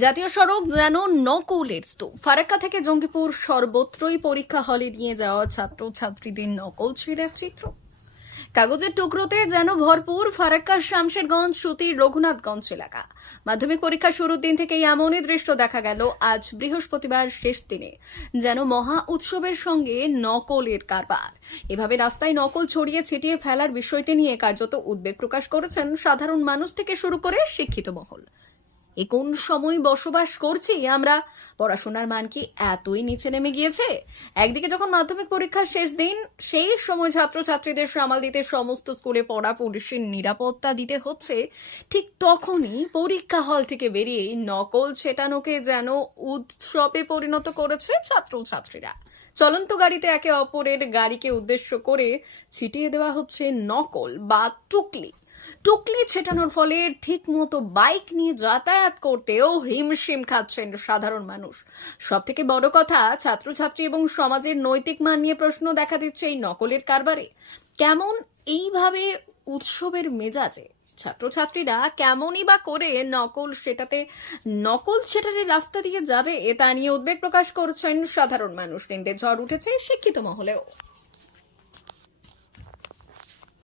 জাতীয় সড়ক যেন নকলের স্তূপ। ফারাক্কা থেকে জঙ্গিপুর সর্বত্রই পরীক্ষা হলে নিয়ে যাওয়া ছাত্রছাত্রীদের নকল ছেঁড়ার চিত্র। কাগজের টুকরোতে যেন ভরপুর ফারাক্কার শামশেরগঞ্জ সুতির রঘুনাথগঞ্জ এলাকা। মাধ্যমিক পরীক্ষা শুরুর দিন থেকেই এমনই দৃশ্য দেখা গেল আজ বৃহস্পতিবার শেষ দিনে। যেন মহা উৎসবের সঙ্গে নকলের কারবার। এভাবে রাস্তায় নকল ছড়িয়ে ছিটিয়ে ফেলার বিষয়টি নিয়ে কার্যত উদ্বেগ প্রকাশ করেছেন সাধারণ মানুষ থেকে শুরু করে শিক্ষিত মহল। এ কোন সময় বসবাস করছি আমরা? পড়াশোনার মান কি এতই নিচে নেমে গিয়েছে? একদিকে যখন মাধ্যমিক পরীক্ষার শেষ দিন, সেই সময় ছাত্রছাত্রীদের সামাল দিতে সমস্ত স্কুলে পড়া পুলিশের নিরাপত্তা দিতে হচ্ছে, ঠিক তখনই পরীক্ষা হল থেকে বেরিয়ে নকল ছেটানোকে যেন উৎসবে পরিণত করেছে ছাত্রছাত্রীরা। চলন্ত গাড়িতে একে অপরের গাড়িকে উদ্দেশ্য করে ছিটিয়ে দেওয়া হচ্ছে নকল বা টুকলি ছেটানোর ফলে ঠিক মতো বাইক নিয়ে যাতায়াত করতেও হিমশিম খাচ্ছেন সাধারণ মানুষ। সব থেকে বড় কথা, ছাত্রছাত্রী এবং সমাজের নৈতিক মান নিয়ে প্রশ্ন দেখা দিচ্ছে এই নকলের কারবারে। কেমন এইভাবে উৎসবের মেজাজে ছাত্রছাত্রীরা কেমনই বা করে নকল সেটারে রাস্তা দিয়ে যাবে, তা নিয়ে উদ্বেগ প্রকাশ করছেন সাধারণ মানুষ। কিন্তু ঝড় উঠেছে শিক্ষিত মহলেও।